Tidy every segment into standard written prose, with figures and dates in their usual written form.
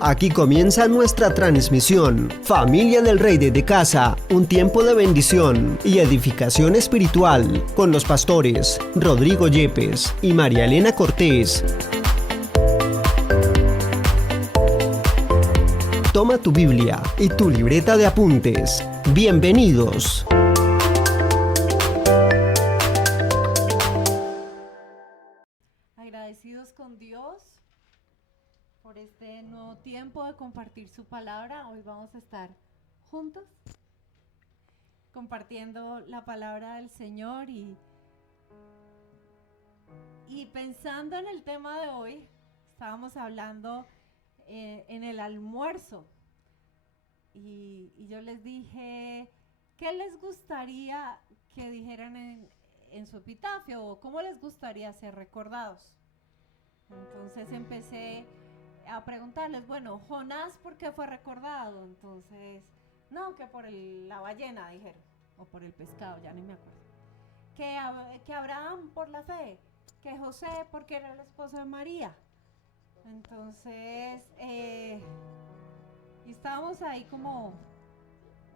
Aquí comienza nuestra transmisión. Familia del Rey desde casa, un tiempo de bendición y edificación espiritual con los pastores Rodrigo Yepes y María Elena Cortés. Toma tu Biblia y tu libreta de apuntes. Bienvenidos. Agradecidos con Dios por este nuevo tiempo de compartir su palabra. Hoy vamos a estar juntos compartiendo la palabra del Señor y pensando en el tema de hoy. Estábamos hablando en el almuerzo y yo les dije, ¿qué les gustaría que dijeran en su epitafio o cómo les gustaría ser recordados? Entonces empecé a preguntarles, bueno, Jonás, ¿por qué fue recordado? Entonces, no, que por la ballena, dijeron, o por el pescado, ya ni me acuerdo. Que Abraham por la fe, que José porque era el esposo de María. Entonces, estábamos ahí como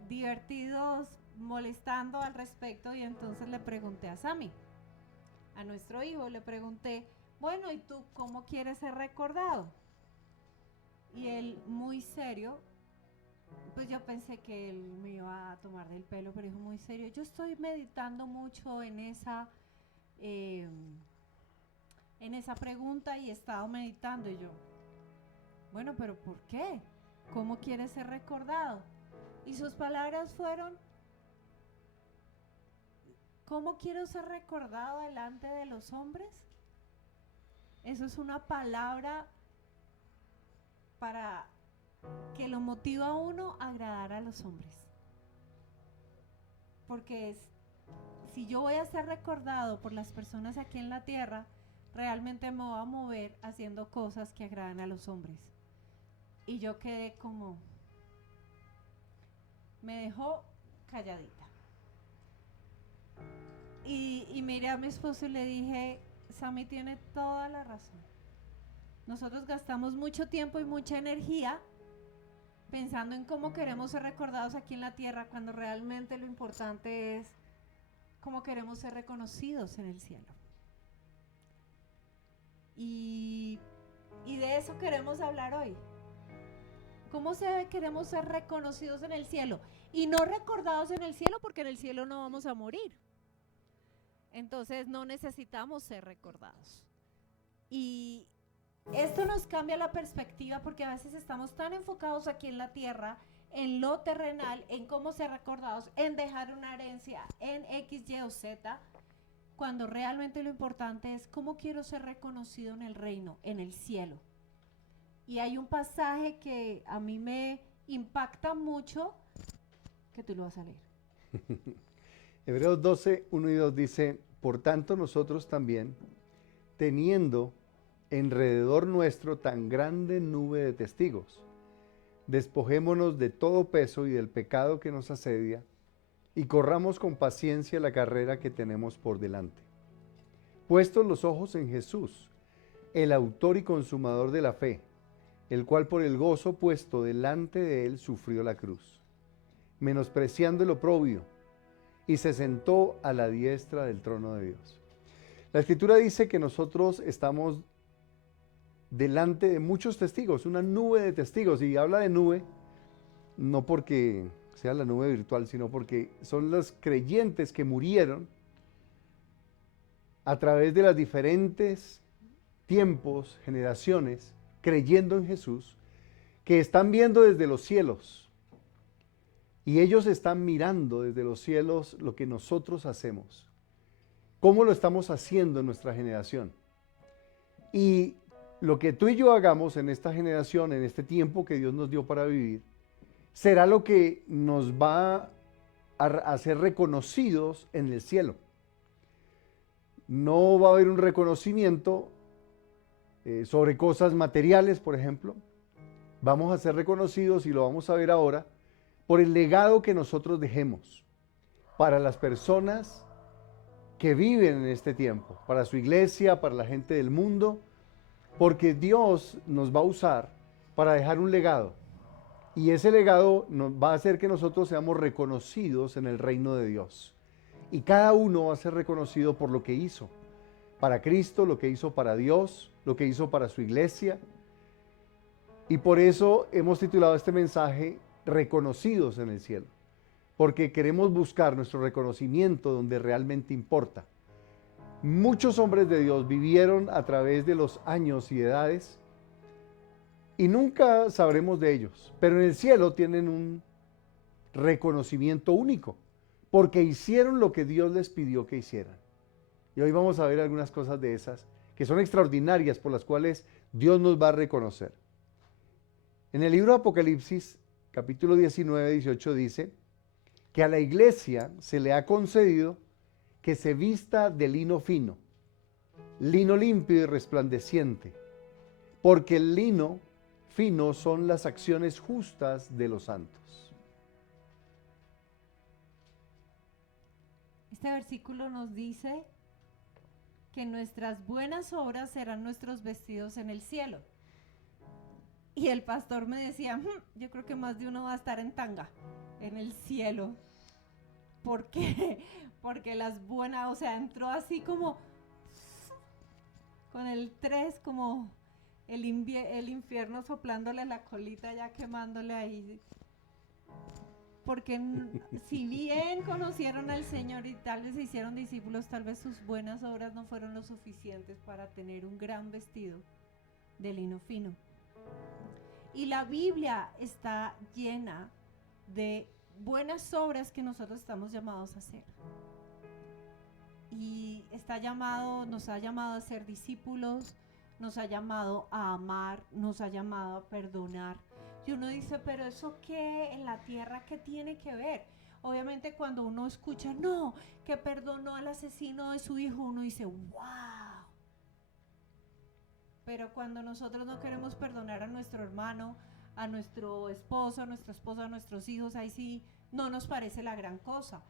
divertidos, molestando al respecto, y entonces le pregunté a Sammy, a nuestro hijo, le pregunté, bueno, ¿y tú cómo quieres ser recordado? Y él, muy serio, pues yo pensé que él me iba a tomar del pelo, pero dijo muy serio, yo estoy meditando mucho en esa pregunta y he estado meditando. Y yo, bueno, pero ¿por qué? ¿Cómo quieres ser recordado? Y sus palabras fueron, ¿cómo quiero ser recordado delante de los hombres? Eso es una palabra para que lo motiva a uno a agradar a los hombres. Porque si yo voy a ser recordado por las personas aquí en la tierra, realmente me voy a mover haciendo cosas que agradan a los hombres. Y yo quedé como, me dejó calladita. Y miré a mi esposo y le dije, Sammy tiene toda la razón. Nosotros gastamos mucho tiempo y mucha energía pensando en cómo queremos ser recordados aquí en la tierra, cuando realmente lo importante es cómo queremos ser reconocidos en el cielo. Y de eso queremos hablar hoy. ¿Cómo queremos ser reconocidos en el cielo? Y no recordados en el cielo, porque en el cielo no vamos a morir. Entonces no necesitamos ser recordados. Y esto nos cambia la perspectiva, porque a veces estamos tan enfocados aquí en la tierra, en lo terrenal, en cómo ser recordados, en dejar una herencia, en X, Y o Z, cuando realmente lo importante es cómo quiero ser reconocido en el reino, en el cielo. Y hay un pasaje que a mí me impacta mucho, que tú lo vas a leer. Hebreos 12, 1 y 2 dice, por tanto nosotros también, teniendo alrededor nuestro tan grande nube de testigos, despojémonos de todo peso y del pecado que nos asedia, y corramos con paciencia la carrera que tenemos por delante. Puestos los ojos en Jesús, el autor y consumador de la fe, el cual por el gozo puesto delante de él sufrió la cruz, menospreciando el oprobio, y se sentó a la diestra del trono de Dios. La Escritura dice que nosotros estamos delante de muchos testigos, una nube de testigos, y habla de nube, no porque sea la nube virtual, sino porque son los creyentes que murieron a través de los diferentes tiempos, generaciones, creyendo en Jesús, que están viendo desde los cielos, y ellos están mirando desde los cielos lo que nosotros hacemos, cómo lo estamos haciendo en nuestra generación. Y lo que tú y yo hagamos en esta generación, en este tiempo que Dios nos dio para vivir, será lo que nos va a hacer reconocidos en el cielo. No va a haber un reconocimiento sobre cosas materiales, por ejemplo. Vamos a ser reconocidos, y lo vamos a ver ahora, por el legado que nosotros dejemos para las personas que viven en este tiempo, para su iglesia, para la gente del mundo, porque Dios nos va a usar para dejar un legado. Y ese legado va a hacer que nosotros seamos reconocidos en el reino de Dios. Y cada uno va a ser reconocido por lo que hizo. Para Cristo, lo que hizo para Dios, lo que hizo para su iglesia. Y por eso hemos titulado este mensaje Reconocidos en el cielo. Porque queremos buscar nuestro reconocimiento donde realmente importa. Muchos hombres de Dios vivieron a través de los años y edades y nunca sabremos de ellos, pero en el cielo tienen un reconocimiento único, porque hicieron lo que Dios les pidió que hicieran. Y hoy vamos a ver algunas cosas de esas que son extraordinarias por las cuales Dios nos va a reconocer. En el libro de Apocalipsis, capítulo 19, 18 dice que a la iglesia se le ha concedido que se vista de lino fino, lino limpio y resplandeciente, porque el lino fino son las acciones justas de los santos. Este versículo nos dice que nuestras buenas obras serán nuestros vestidos en el cielo. Y el pastor me decía, yo creo que más de uno va a estar en tanga en el cielo. ¿Por qué? Porque las buenas, o sea, entró así como con el 3, como el infierno soplándole la colita, ya quemándole ahí. Porque si bien conocieron al Señor y tal vez se hicieron discípulos, tal vez sus buenas obras no fueron lo suficientes para tener un gran vestido de lino fino. Y la Biblia está llena de buenas obras que nosotros estamos llamados a hacer. Y nos ha llamado a ser discípulos, nos ha llamado a amar, nos ha llamado a perdonar. Y uno dice, pero ¿eso qué en la tierra qué tiene que ver? Obviamente cuando uno escucha, no, que perdonó al asesino de su hijo, uno dice, wow. Pero cuando nosotros no queremos perdonar a nuestro hermano, a nuestro esposo, a nuestra esposa, a nuestros hijos, ahí sí no nos parece la gran cosa.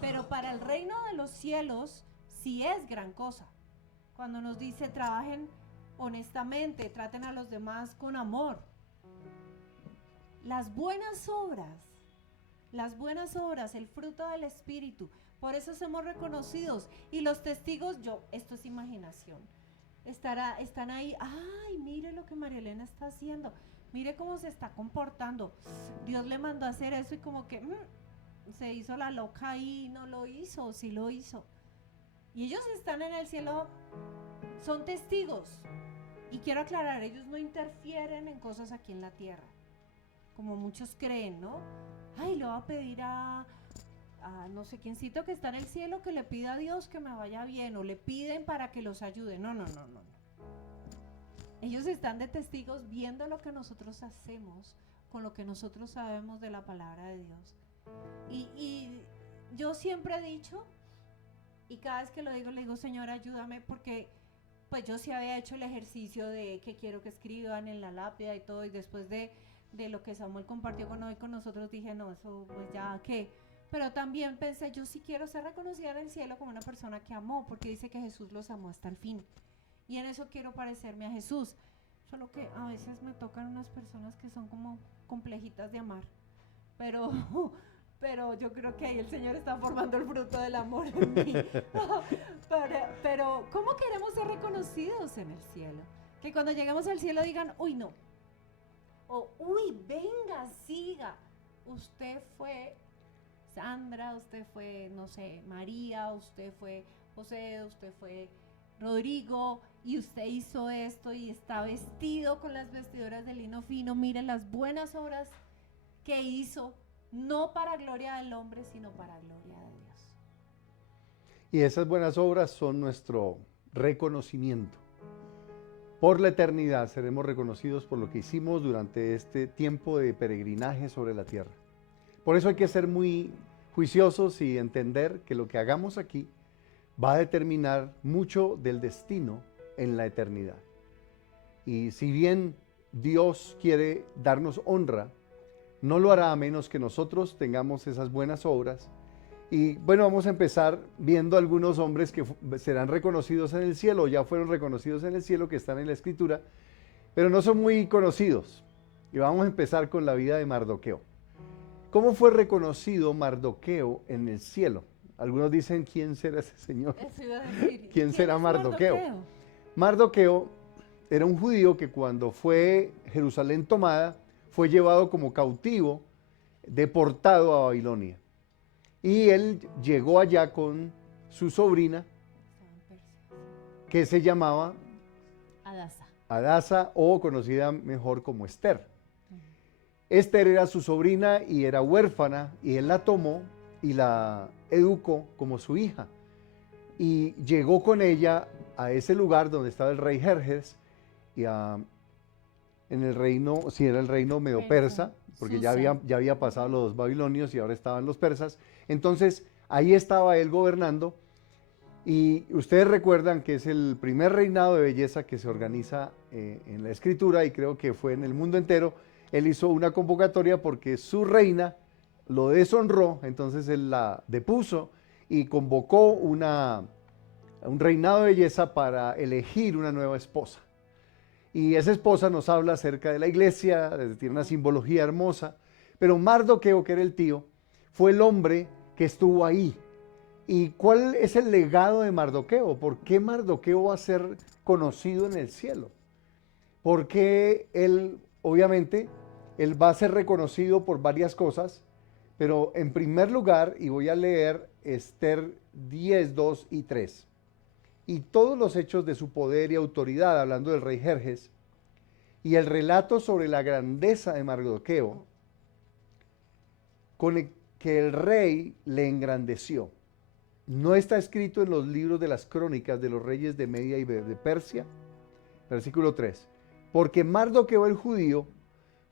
Pero para el reino de los cielos sí es gran cosa. Cuando nos dice trabajen honestamente, traten a los demás con amor. Las buenas obras, el fruto del Espíritu, por eso somos reconocidos. Y los testigos, esto es imaginación, están ahí, ay, mire lo que María Elena está haciendo, mire cómo se está comportando, Dios le mandó a hacer eso y como que se hizo la loca y no lo hizo, sí lo hizo. Y ellos están en el cielo, son testigos. Y quiero aclarar, ellos no interfieren en cosas aquí en la tierra, como muchos creen, ¿no? Ay, le voy a pedir a no sé quiéncito que está en el cielo que le pida a Dios que me vaya bien, o le piden para que los ayude. No. Ellos están de testigos viendo lo que nosotros hacemos, con lo que nosotros sabemos de la palabra de Dios. Y yo siempre he dicho, y cada vez que lo digo, le digo, Señor, ayúdame, porque pues yo sí había hecho el ejercicio de que quiero que escriban en la lápida y todo, y después de lo que Samuel compartió con nosotros, dije, no, eso pues ya, ¿qué? Pero también pensé, yo sí quiero ser reconocida en el cielo como una persona que amó, porque dice que Jesús los amó hasta el fin. Y en eso quiero parecerme a Jesús. Solo que a veces me tocan unas personas que son como complejitas de amar. Pero yo creo que ahí el Señor está formando el fruto del amor en mí. pero ¿cómo queremos ser reconocidos en el cielo? Que cuando lleguemos al cielo digan, uy, no. O, uy, venga, siga. Usted fue Sandra, usted fue, no sé, María, usted fue José, usted fue Rodrigo, y usted hizo esto y está vestido con las vestiduras de lino fino. Mire las buenas obras que hizo, no para gloria del hombre, sino para gloria de Dios. Y esas buenas obras son nuestro reconocimiento. Por la eternidad seremos reconocidos por lo que hicimos durante este tiempo de peregrinaje sobre la tierra. Por eso hay que ser muy juiciosos y entender que lo que hagamos aquí va a determinar mucho del destino en la eternidad. Y si bien Dios quiere darnos honra, no lo hará a menos que nosotros tengamos esas buenas obras. Y bueno, vamos a empezar viendo algunos hombres que serán reconocidos en el cielo, ya fueron reconocidos en el cielo, que están en la Escritura, pero no son muy conocidos. Y vamos a empezar con la vida de Mardoqueo. ¿Cómo fue reconocido Mardoqueo en el cielo? Algunos dicen, ¿quién será ese señor? Eso iba a decir. ¿Quién será es Mardoqueo? Mardoqueo era un judío que cuando fue Jerusalén tomada, fue llevado como cautivo, deportado a Babilonia. Y él llegó allá con su sobrina, que se llamaba Adasa. Adasa, o conocida mejor como Esther. Esther era su sobrina y era huérfana, y él la tomó y la educó como su hija. Y llegó con ella a ese lugar donde estaba el rey Jerjes, y en el reino, sí, era el reino medo-persa, porque ya había pasado los babilonios y ahora estaban los persas. Entonces, ahí estaba él gobernando, y ustedes recuerdan que es el primer reinado de belleza que se organiza en la escritura, y creo que fue en el mundo entero. Él hizo una convocatoria porque su reina lo deshonró, entonces él la depuso y convocó un reinado de belleza para elegir una nueva esposa. Y esa esposa nos habla acerca de la iglesia, tiene una simbología hermosa, pero Mardoqueo, que era el tío, fue el hombre que estuvo ahí. ¿Y cuál es el legado de Mardoqueo? ¿Por qué Mardoqueo va a ser conocido en el cielo? Porque él, obviamente, él va a ser reconocido por varias cosas, pero en primer lugar, y voy a leer Esther 10, 2 y 3, y todos los hechos de su poder y autoridad, hablando del rey Jerjes, y el relato sobre la grandeza de Mardoqueo, con el que el rey le engrandeció. ¿No está escrito en los libros de las crónicas de los reyes de Media y de Persia? Versículo 3. Porque Mardoqueo el judío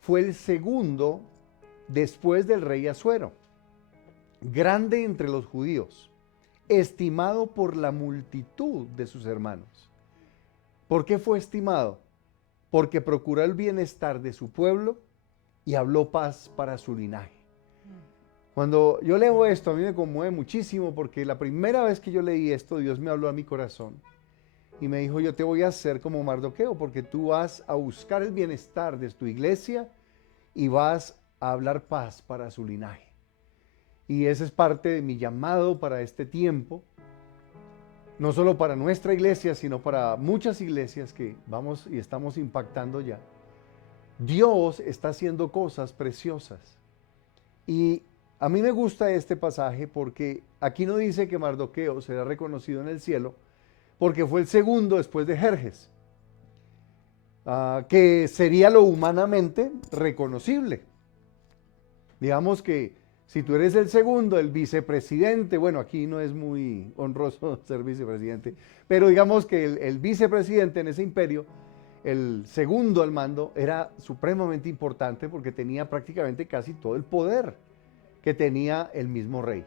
fue el segundo después del rey Asuero, grande entre los judíos, estimado por la multitud de sus hermanos. ¿Por qué fue estimado? Porque procuró el bienestar de su pueblo y habló paz para su linaje. Cuando yo leo esto, a mí me conmueve muchísimo, porque la primera vez que yo leí esto, Dios me habló a mi corazón y me dijo, yo te voy a hacer como Mardoqueo, porque tú vas a buscar el bienestar de tu iglesia y vas a hablar paz para su linaje. Y ese es parte de mi llamado para este tiempo, no solo para nuestra iglesia, sino para muchas iglesias que vamos y estamos impactando ya. Dios está haciendo cosas preciosas. Y a mí me gusta este pasaje porque aquí no dice que Mardoqueo será reconocido en el cielo, porque fue el segundo después de Jerjes, que sería lo humanamente reconocible. Digamos que si tú eres el segundo, el vicepresidente, bueno, aquí no es muy honroso ser vicepresidente, pero digamos que el vicepresidente en ese imperio, el segundo al mando, era supremamente importante porque tenía prácticamente casi todo el poder que tenía el mismo rey.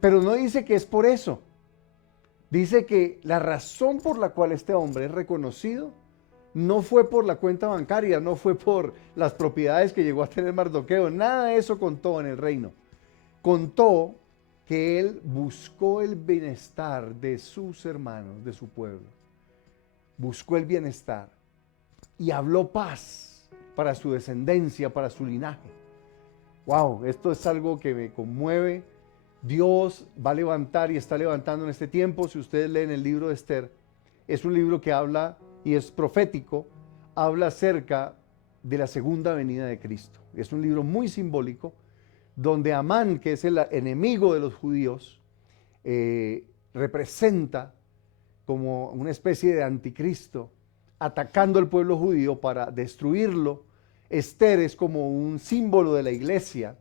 Pero no dice que es por eso. Dice que la razón por la cual este hombre es reconocido no fue por la cuenta bancaria, no fue por las propiedades que llegó a tener Mardoqueo, nada de eso contó en el reino. Contó que él buscó el bienestar de sus hermanos, de su pueblo. Buscó el bienestar y habló paz para su descendencia, para su linaje. Wow, esto es algo que me conmueve. Dios va a levantar y está levantando en este tiempo. Si ustedes leen el libro de Esther, es un libro que habla y es profético, habla acerca de la segunda venida de Cristo. Es un libro muy simbólico, donde Amán, que es el enemigo de los judíos, representa como una especie de anticristo, atacando al pueblo judío para destruirlo. Esther es como un símbolo de la iglesia,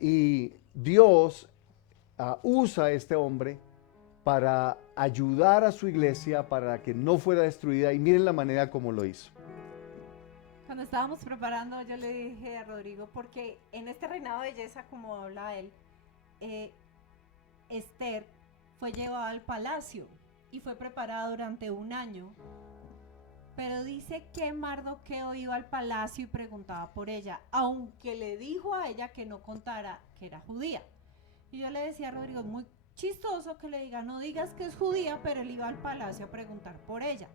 y Dios usa a este hombre para ayudar a su iglesia para que no fuera destruida, y miren la manera como lo hizo. Cuando estábamos preparando, yo le dije a Rodrigo, porque en este reinado de belleza, como habla él, Esther fue llevada al palacio y fue preparada durante un año, pero dice que Mardoqueo iba al palacio y preguntaba por ella, aunque le dijo a ella que no contara que era judía. Y yo le decía a Rodrigo, muy chistoso que le diga, no digas que es judía, pero él iba al palacio a preguntar por ella.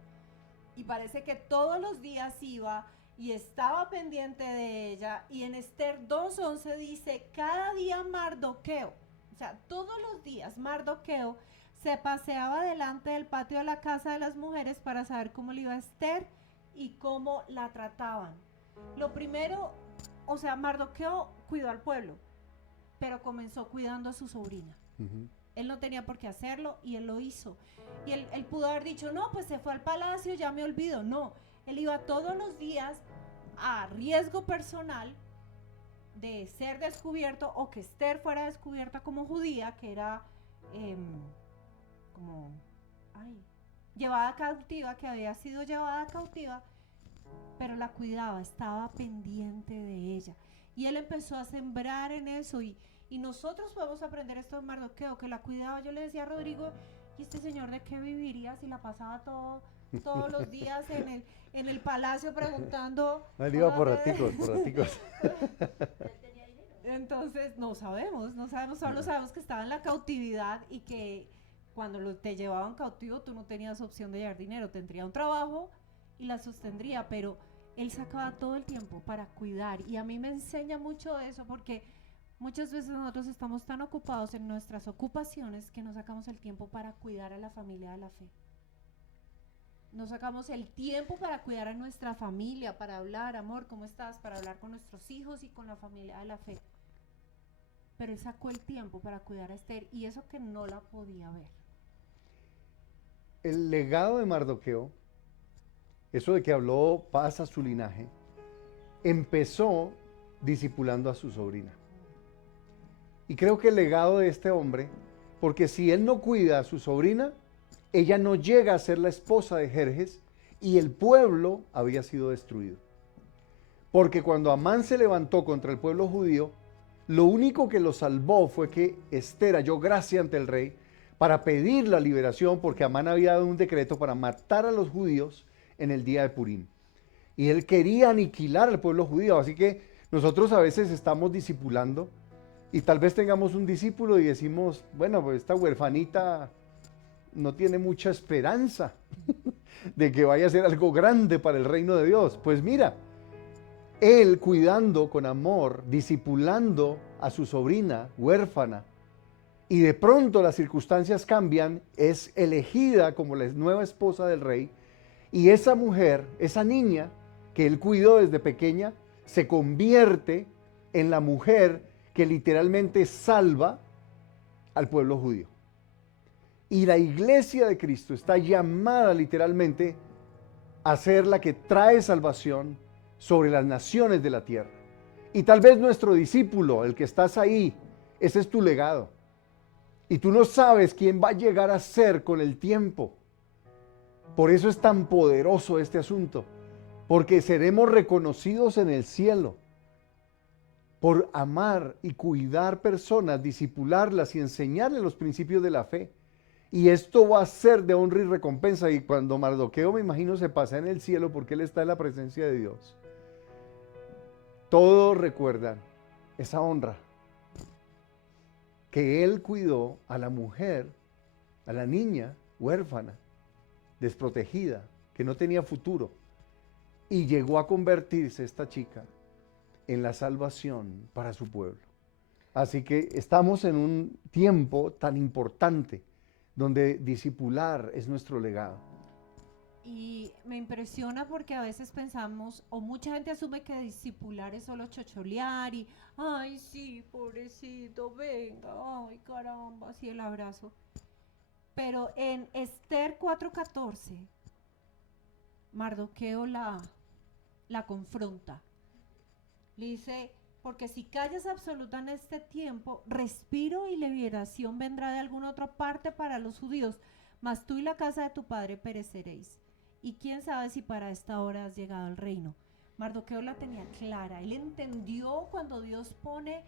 Y parece que todos los días iba y estaba pendiente de ella. Y en Esther 2:11 dice, cada día Mardoqueo, o sea, todos los días Mardoqueo se paseaba delante del patio de la casa de las mujeres para saber cómo le iba a Esther y cómo la trataban. Lo primero, o sea, Mardoqueo cuidó al pueblo, pero comenzó cuidando a su sobrina. Él no tenía por qué hacerlo y él lo hizo. Y él pudo haber dicho, no, pues se fue al palacio, ya me olvido. No, él iba todos los días a riesgo personal de ser descubierto o que Esther fuera descubierta como judía, que era llevada cautiva, que había sido llevada cautiva, pero la cuidaba, estaba pendiente de ella. Y él empezó a sembrar en eso y nosotros podemos aprender esto de Mardoqueo, que la cuidaba. Yo le decía a Rodrigo, ¿y este señor de qué viviría si la pasaba todos los días en el palacio preguntando? Él iba por raticos. Entonces no sabemos, solo sabemos que estaba en la cautividad y que cuando te llevaban cautivo tú no tenías opción de llevar dinero, tendría un trabajo y la sostendría, pero él sacaba todo el tiempo para cuidar. Y a mí me enseña mucho eso, porque muchas veces nosotros estamos tan ocupados en nuestras ocupaciones que no sacamos el tiempo para cuidar a la familia de la fe. No sacamos el tiempo para cuidar a nuestra familia, para hablar, amor, ¿cómo estás? Para hablar con nuestros hijos y con la familia de la fe. Pero él sacó el tiempo para cuidar a Esther, y eso que no la podía ver. El legado de Mardoqueo, eso de que habló pasa su linaje, empezó discipulando a su sobrina. Y creo que el legado de este hombre, porque si él no cuida a su sobrina, ella no llega a ser la esposa de Jerjes y el pueblo había sido destruido. Porque cuando Amán se levantó contra el pueblo judío, lo único que lo salvó fue que Esther halló gracia ante el rey para pedir la liberación, porque Amán había dado un decreto para matar a los judíos en el día de Purim. Y él quería aniquilar al pueblo judío, así que nosotros a veces estamos discipulando y tal vez tengamos un discípulo y decimos, bueno, pues esta huerfanita no tiene mucha esperanza de que vaya a ser algo grande para el reino de Dios. Pues mira, él cuidando con amor, discipulando a su sobrina huérfana, y de pronto las circunstancias cambian, es elegida como la nueva esposa del rey, y esa mujer, esa niña que él cuidó desde pequeña, se convierte en la mujer que literalmente salva al pueblo judío. Y la iglesia de Cristo está llamada literalmente a ser la que trae salvación sobre las naciones de la tierra. Y tal vez nuestro discípulo, el que estás ahí, ese es tu legado. Y tú no sabes quién va a llegar a ser con el tiempo. Por eso es tan poderoso este asunto, porque seremos reconocidos en el cielo por amar y cuidar personas, discipularlas y enseñarles los principios de la fe. Y esto va a ser de honra y recompensa. Y cuando Mardoqueo, me imagino, se pasa en el cielo porque él está en la presencia de Dios, todos recuerdan esa honra que él cuidó a la mujer, a la niña huérfana, desprotegida, que no tenía futuro, y llegó a convertirse esta chica en la salvación para su pueblo. Así que estamos en un tiempo tan importante donde discipular es nuestro legado. Y me impresiona porque a veces pensamos, o mucha gente asume que discipular es solo chocholear y, ay, sí, pobrecito, venga, ay, caramba, así el abrazo. Pero en Esther 4:14, Mardoqueo la confronta. Le dice, porque si callas absoluta en este tiempo, respiro y liberación vendrá de alguna otra parte para los judíos, mas tú y la casa de tu padre pereceréis. Y quién sabe si para esta hora has llegado al reino. Mardoqueo la tenía clara. Él entendió cuando Dios pone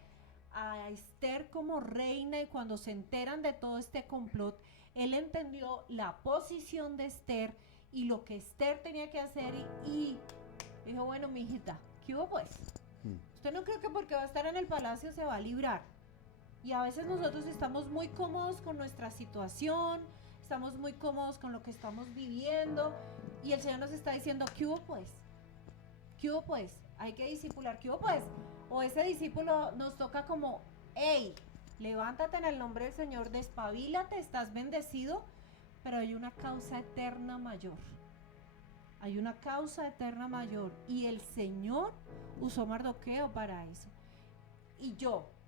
a Esther como reina y cuando se enteran de todo este complot, él entendió la posición de Esther y lo que Esther tenía que hacer y dijo, bueno, mijita, ¿qué hubo pues? Usted no cree que porque va a estar en el palacio se va a librar. Y a veces nosotros estamos muy cómodos con nuestra situación, estamos muy cómodos con lo que estamos viviendo y el Señor nos está diciendo, ¿qué hubo pues? ¿Qué hubo pues? Hay que discipular, ¿qué hubo pues? O ese discípulo nos toca como, hey, levántate en el nombre del Señor, despabilate, estás bendecido, pero hay una causa eterna mayor. Hay una causa eterna mayor y el Señor usó Mardoqueo para eso. Y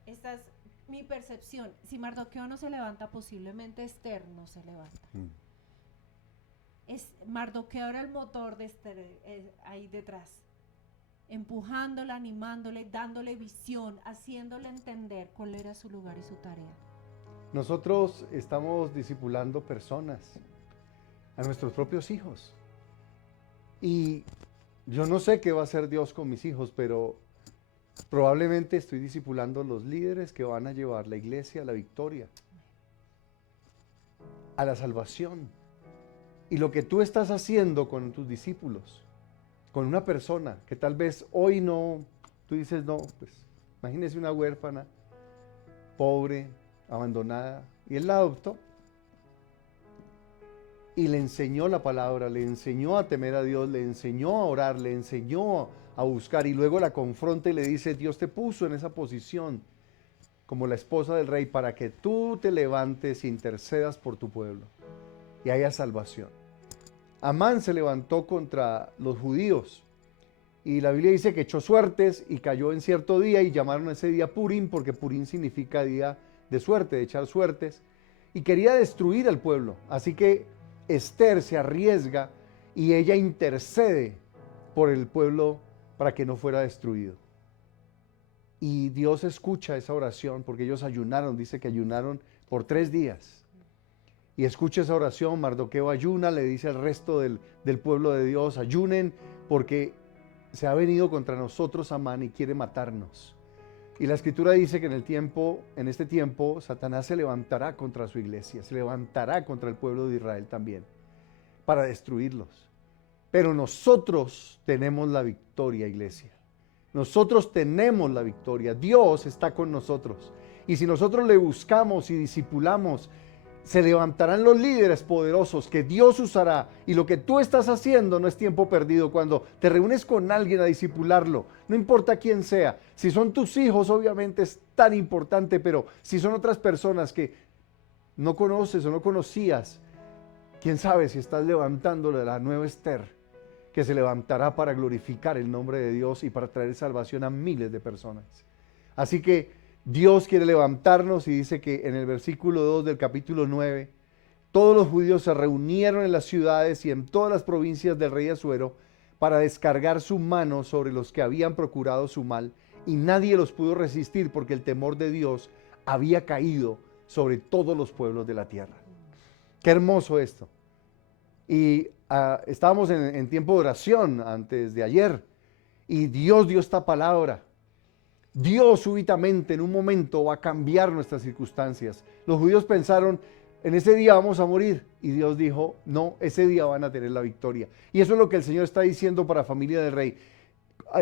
esta es mi percepción, si Mardoqueo no se levanta, posiblemente Esther no se levanta. Mardoqueo era el motor de Esther ahí detrás, empujándola, animándole, dándole visión, haciéndole entender cuál era su lugar y su tarea. Nosotros estamos discipulando personas, a nuestros propios hijos. Y yo no sé qué va a hacer Dios con mis hijos, pero probablemente estoy discipulando los líderes que van a llevar la iglesia a la victoria, a la salvación. Y lo que tú estás haciendo con tus discípulos, con una persona que tal vez hoy no, tú dices no, pues imagínese una huérfana, pobre, abandonada, y él la adoptó. Y le enseñó la palabra, le enseñó a temer a Dios, le enseñó a orar, le enseñó a buscar y luego la confronta y le dice, Dios te puso en esa posición como la esposa del rey para que tú te levantes e intercedas por tu pueblo y haya salvación. Amán se levantó contra los judíos y la Biblia dice que echó suertes y cayó en cierto día y llamaron a ese día Purim porque Purim significa día de suerte, de echar suertes, y quería destruir al pueblo. Así que Esther se arriesga y ella intercede por el pueblo para que no fuera destruido. Y Dios escucha esa oración porque ellos ayunaron, dice que ayunaron por 3 días. Y escucha esa oración, Mardoqueo ayuna, le dice al resto del pueblo de Dios, ayunen porque se ha venido contra nosotros Amán y quiere matarnos. Y la escritura dice que en este tiempo, Satanás se levantará contra su iglesia, se levantará contra el pueblo de Israel también, para destruirlos. Pero nosotros tenemos la victoria, iglesia. Nosotros tenemos la victoria. Dios está con nosotros. Y si nosotros le buscamos y discipulamos, se levantarán los líderes poderosos que Dios usará. Y lo que tú estás haciendo no es tiempo perdido. Cuando te reúnes con alguien a discipularlo, no importa quién sea. Si son tus hijos, obviamente es tan importante, pero si son otras personas que no conoces o no conocías, quién sabe si estás levantándole la nueva Esther, que se levantará para glorificar el nombre de Dios y para traer salvación a miles de personas. Así que Dios quiere levantarnos y dice que en el versículo 2 del capítulo 9, todos los judíos se reunieron en las ciudades y en todas las provincias del rey Asuero para descargar su mano sobre los que habían procurado su mal, y nadie los pudo resistir porque el temor de Dios había caído sobre todos los pueblos de la tierra. Qué hermoso esto. Y estábamos en tiempo de oración antes de ayer y Dios dio esta palabra. Dios súbitamente en un momento va a cambiar nuestras circunstancias. Los judíos pensaron, en ese día vamos a morir, y Dios dijo, no, ese día van a tener la victoria. Y eso es lo que el Señor está diciendo para familia del Rey.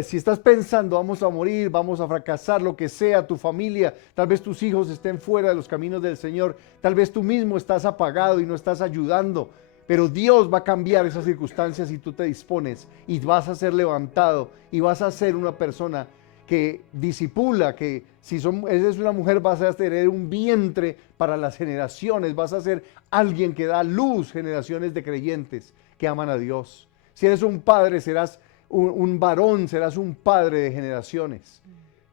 Si estás pensando, vamos a morir, vamos a fracasar, lo que sea, tu familia, tal vez tus hijos estén fuera de los caminos del Señor, tal vez tú mismo estás apagado y no estás ayudando, pero Dios va a cambiar esas circunstancias si tú te dispones y vas a ser levantado y vas a ser una persona que disipula, que si eres una mujer vas a tener un vientre para las generaciones, vas a ser alguien que da luz, generaciones de creyentes que aman a Dios. Si eres un padre, serás un varón, serás un padre de generaciones,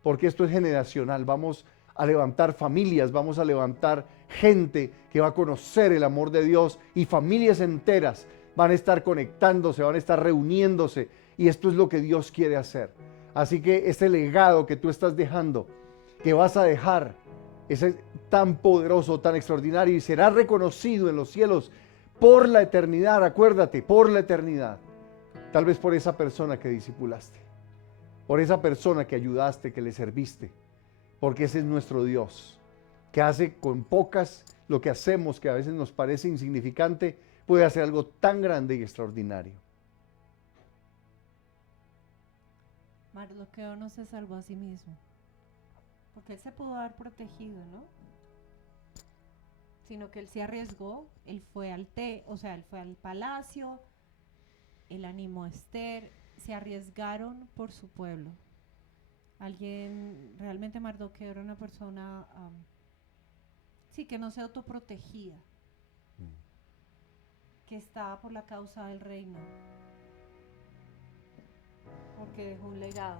porque esto es generacional. Vamos a levantar familias, vamos a levantar gente que va a conocer el amor de Dios, y familias enteras van a estar conectándose, van a estar reuniéndose, y esto es lo que Dios quiere hacer. Así que ese legado que tú estás dejando, que vas a dejar, es tan poderoso, tan extraordinario, y será reconocido en los cielos por la eternidad. Acuérdate, por la eternidad. Tal vez por esa persona que discipulaste, por esa persona que ayudaste, que le serviste, porque ese es nuestro Dios, que hace con pocas lo que hacemos, que a veces nos parece insignificante, puede hacer algo tan grande y extraordinario. Mardoqueo no se salvó a sí mismo, porque él se pudo haber protegido, ¿no? sino que él se arriesgó, él fue al él fue al palacio, él animó a Esther, se arriesgaron por su pueblo. Realmente Mardoqueo era una persona, sí, que no se autoprotegía, que estaba por la causa del reino, porque dejó un legado.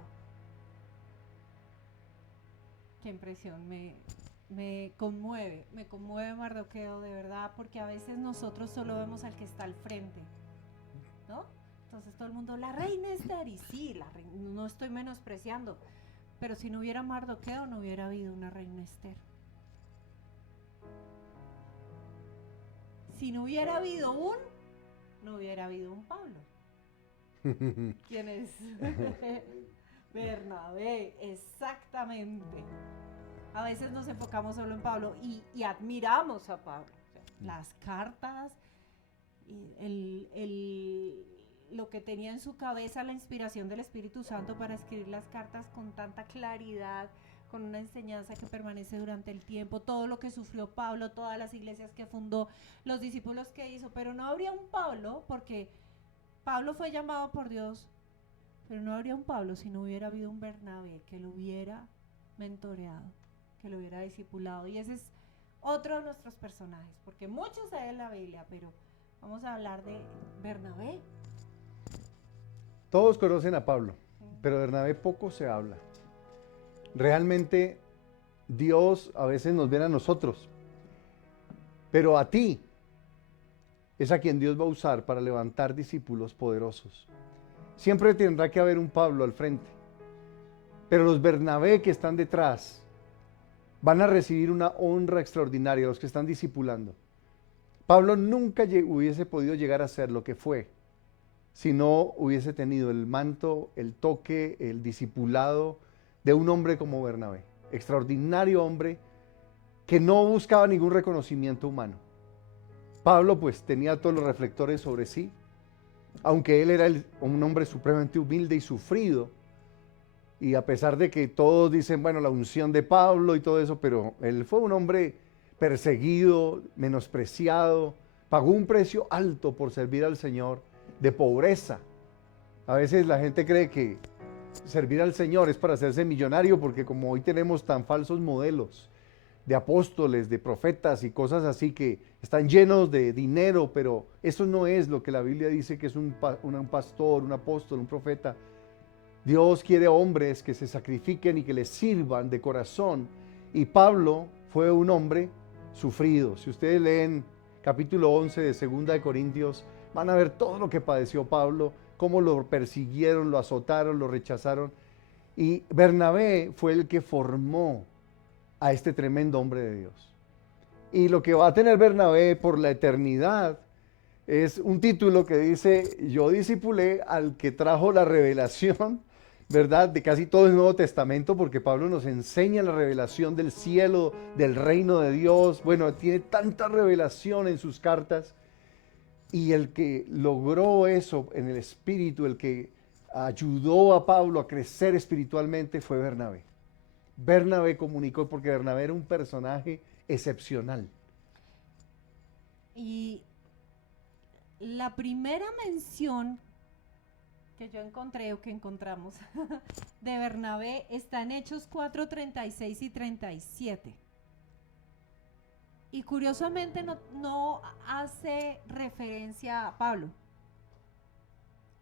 Qué impresión, me conmueve Mardoqueo de verdad, porque a veces nosotros solo vemos al que está al frente, ¿no? Entonces todo el mundo, la reina Esther, y sí, no estoy menospreciando, pero si no hubiera Mardoqueo no hubiera habido una reina Esther. Si no hubiera habido no hubiera habido un Pablo. ¿Quién es? Bernabé, exactamente. A veces nos enfocamos solo en Pablo y admiramos a Pablo. O sea, las cartas, lo que tenía en su cabeza, la inspiración del Espíritu Santo para escribir las cartas con tanta claridad, con una enseñanza que permanece durante el tiempo, todo lo que sufrió Pablo, todas las iglesias que fundó, los discípulos que hizo, pero no habría un Pablo, porque Pablo fue llamado por Dios, pero no habría un Pablo si no hubiera habido un Bernabé que lo hubiera mentoreado, que lo hubiera discipulado. Y ese es otro de nuestros personajes, porque muchos hay en la Biblia, pero vamos a hablar de Bernabé. Todos conocen a Pablo, pero de Bernabé poco se habla. Realmente Dios a veces nos ve a nosotros, pero a ti es a quien Dios va a usar para levantar discípulos poderosos. Siempre tendrá que haber un Pablo al frente, pero los Bernabé que están detrás van a recibir una honra extraordinaria, los que están discipulando. Pablo nunca hubiese podido llegar a ser lo que fue si no hubiese tenido el manto, el toque, el discipulado de un hombre como Bernabé. Extraordinario hombre que no buscaba ningún reconocimiento humano. Pablo pues tenía todos los reflectores sobre sí, aunque él era un hombre supremamente humilde y sufrido, y a pesar de que todos dicen, bueno, la unción de Pablo y todo eso, pero él fue un hombre perseguido, menospreciado, pagó un precio alto por servir al Señor, de pobreza. A veces la gente cree que servir al Señor es para hacerse millonario, porque como hoy tenemos tan falsos modelos de apóstoles, de profetas y cosas así que están llenos de dinero, pero eso no es lo que la Biblia dice que es un pastor, un apóstol, un profeta. Dios quiere hombres que se sacrifiquen y que le sirvan de corazón, y Pablo fue un hombre sufrido. Si ustedes leen capítulo 11 de 2 de Corintios, van a ver todo lo que padeció Pablo, cómo lo persiguieron, lo azotaron, lo rechazaron, y Bernabé fue el que formó a este tremendo hombre de Dios. Y lo que va a tener Bernabé por la eternidad es un título que dice: yo discipulé al que trajo la revelación, ¿verdad?, de casi todo el Nuevo Testamento, porque Pablo nos enseña la revelación del cielo, del reino de Dios. Bueno, tiene tanta revelación en sus cartas, y el que logró eso en el espíritu, el que ayudó a Pablo a crecer espiritualmente, fue Bernabé. Bernabé comunicó, porque Bernabé era un personaje excepcional. Y la primera mención que yo encontré, o que encontramos, de Bernabé está en Hechos 4, 36 y 37. Y curiosamente no hace referencia a Pablo.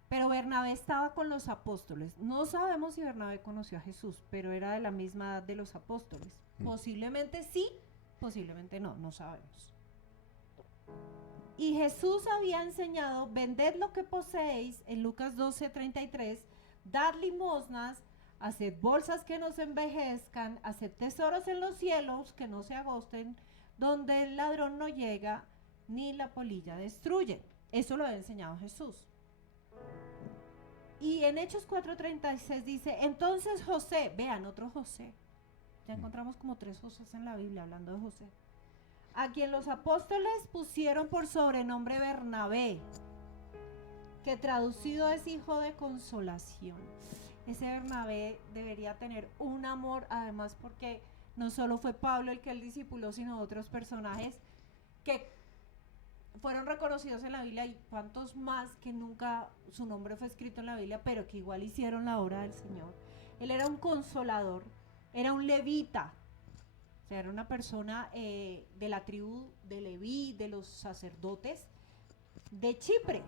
Pero Bernabé estaba con los apóstoles. No sabemos si Bernabé conoció a Jesús, pero era de la misma edad de los apóstoles. Posiblemente sí, posiblemente no, no sabemos. Y Jesús había enseñado: vended lo que poseéis, en Lucas 12:33, dad limosnas, haced bolsas que no se envejezcan, haced tesoros en los cielos que no se agosten, donde el ladrón no llega ni la polilla destruye. Eso lo había enseñado Jesús. Y en Hechos 4:36 dice: entonces José, vean, otro José, ya encontramos como 3 Josés en la Biblia hablando de José, a quien los apóstoles pusieron por sobrenombre Bernabé, que traducido es hijo de consolación. Ese Bernabé debería tener un amor, además, porque no solo fue Pablo el que él discipuló, sino otros personajes, que fueron reconocidos en la Biblia y cuántos más que nunca su nombre fue escrito en la Biblia, pero que igual hicieron la obra del Señor. Él era un consolador, era un levita, o sea, era una persona de la tribu de Leví, de los sacerdotes de Chipre.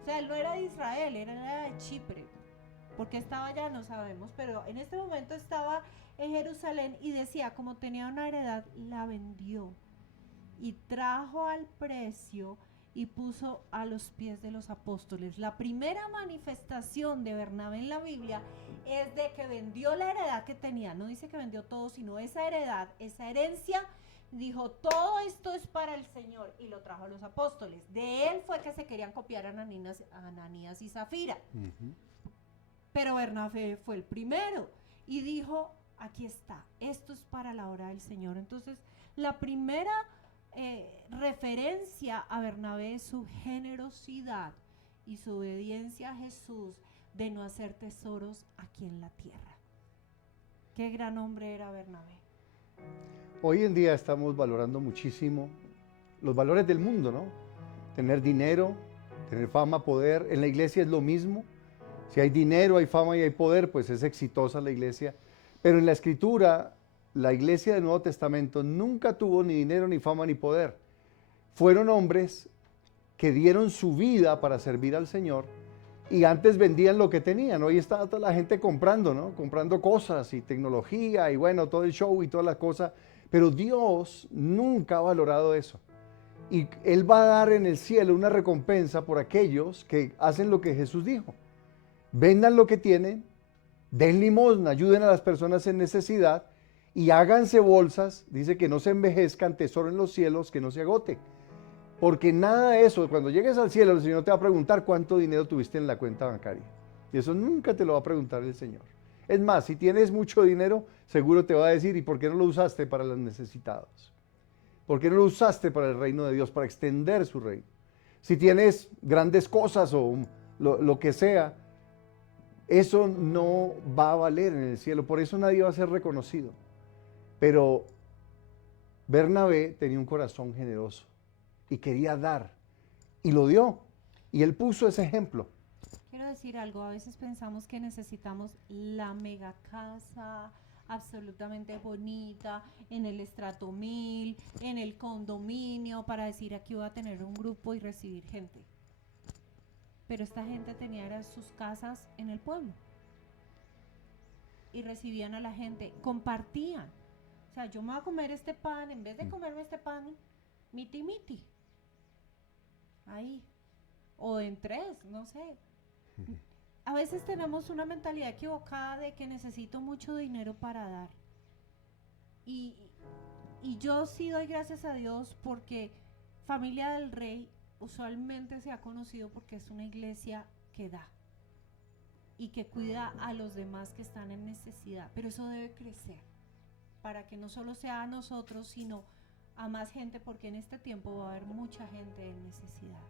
O sea, él no era de Israel, era de Chipre. ¿Por qué estaba allá? No sabemos, pero en este momento estaba en Jerusalén y decía, como tenía una heredad, la vendió y trajo al precio y puso a los pies de los apóstoles. La primera manifestación de Bernabé en la Biblia es de que vendió la heredad que tenía. No dice que vendió todo, sino esa heredad, esa herencia. Dijo, todo esto es para el Señor, y lo trajo a los apóstoles. De él fue que se querían copiar a Ananías y Zafira. Pero Bernabé fue el primero y dijo, aquí está, esto es para la obra del Señor. Entonces, la primera referencia a Bernabé es su generosidad y su obediencia a Jesús de no hacer tesoros aquí en la tierra. Qué gran hombre era Bernabé. Hoy en día estamos valorando muchísimo los valores del mundo, ¿no? Tener dinero, tener fama, poder. En la iglesia es lo mismo. Si hay dinero, hay fama y hay poder, pues es exitosa la iglesia. Pero en la Escritura, la iglesia del Nuevo Testamento nunca tuvo ni dinero, ni fama, ni poder. Fueron hombres que dieron su vida para servir al Señor y antes vendían lo que tenían. Hoy está toda la gente comprando, ¿no? Comprando cosas y tecnología y bueno, todo el show y todas las cosas. Pero Dios nunca ha valorado eso. Y Él va a dar en el cielo una recompensa por aquellos que hacen lo que Jesús dijo. Vendan lo que tienen, den limosna, ayuden a las personas en necesidad y háganse bolsas, dice que no se envejezcan, tesoro en los cielos, que no se agote. Porque nada de eso, cuando llegues al cielo, el Señor te va a preguntar cuánto dinero tuviste en la cuenta bancaria. Y eso nunca te lo va a preguntar el Señor. Es más, si tienes mucho dinero, seguro te va a decir, ¿y por qué no lo usaste para los necesitados? ¿Por qué no lo usaste para el reino de Dios, para extender su reino? Si tienes grandes cosas o lo que sea, eso no va a valer en el cielo, por eso nadie va a ser reconocido. Pero Bernabé tenía un corazón generoso y quería dar, y lo dio, y él puso ese ejemplo. Quiero decir algo, a veces pensamos que necesitamos la mega casa absolutamente bonita, en el estrato 1000, en el condominio, para decir aquí voy a tener un grupo y recibir gente. Pero esta gente tenía sus casas en el pueblo y recibían a la gente, compartían. O sea, yo me voy a comer este pan, en vez de comerme este pan, miti miti. Ahí. O en 3, no sé. A veces tenemos una mentalidad equivocada de que necesito mucho dinero para dar. Y yo sí doy gracias a Dios porque Familia del Rey usualmente se ha conocido porque es una iglesia que da y que cuida a los demás que están en necesidad. Pero eso debe crecer para que no solo sea a nosotros, sino a más gente, porque en este tiempo va a haber mucha gente en necesidad.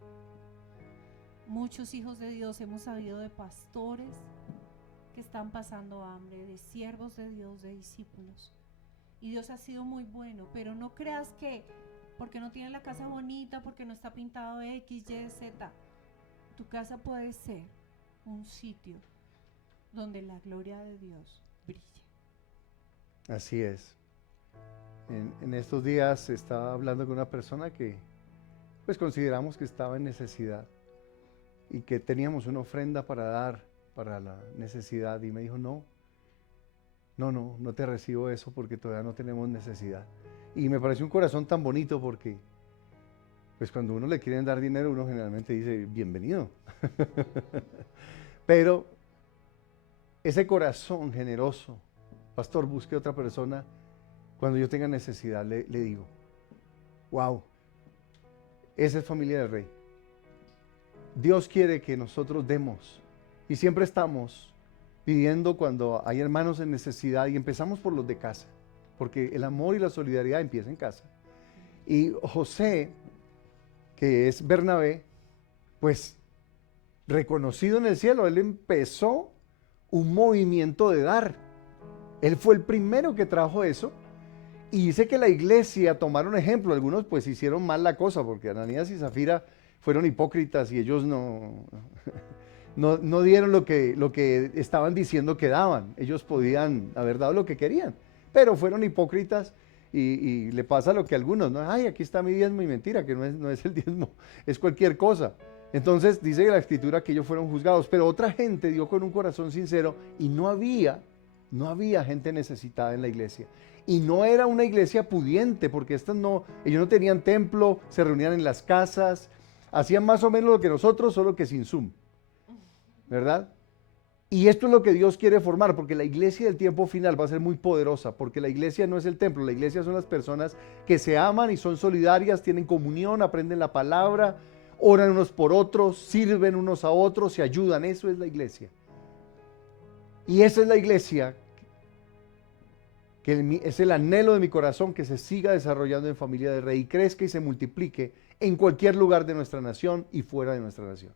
Muchos hijos de Dios hemos sabido de pastores que están pasando hambre, de siervos de Dios, de discípulos. Y Dios ha sido muy bueno, pero no creas que porque no tiene la casa bonita, porque no está pintado X, Y, Z, tu casa puede ser un sitio donde la gloria de Dios brille. Así es. En estos días estaba hablando con una persona que pues consideramos que estaba en necesidad y que teníamos una ofrenda para dar para la necesidad, y me dijo, no te recibo eso porque todavía no tenemos necesidad. Y me pareció un corazón tan bonito porque pues cuando uno le quieren dar dinero, uno generalmente dice, bienvenido. Pero ese corazón generoso, pastor, busque otra persona, cuando yo tenga necesidad, le digo, wow, esa es Familia del Rey. Dios quiere que nosotros demos y siempre estamos pidiendo cuando hay hermanos en necesidad y empezamos por los de casa, porque el amor y la solidaridad empieza en casa. Y José, que es Bernabé, pues reconocido en el cielo, él empezó un movimiento de dar. Él fue el primero que trajo eso Y dice que la iglesia tomaron ejemplo, algunos pues hicieron mal la cosa, porque Ananías y Zafira fueron hipócritas y ellos no dieron lo que estaban diciendo que daban. Ellos podían haber dado lo que querían, pero fueron hipócritas y le pasa lo que a algunos, ¿no? Ay, aquí está mi diezmo, y mentira, que no es el diezmo, es cualquier cosa. Entonces dice la escritura que ellos fueron juzgados, pero otra gente dio con un corazón sincero y no había gente necesitada en la iglesia. Y no era una iglesia pudiente, porque ellos no tenían templo, se reunían en las casas, hacían más o menos lo que nosotros, solo que sin Zoom, ¿verdad? Y esto es lo que Dios quiere formar, porque la iglesia del tiempo final va a ser muy poderosa, porque la iglesia no es el templo, la iglesia son las personas que se aman y son solidarias, tienen comunión, aprenden la palabra, oran unos por otros, sirven unos a otros, se ayudan. Eso es la iglesia. Y esa es la iglesia que es el anhelo de mi corazón, que se siga desarrollando en Familia del Rey y crezca y se multiplique en cualquier lugar de nuestra nación y fuera de nuestra nación.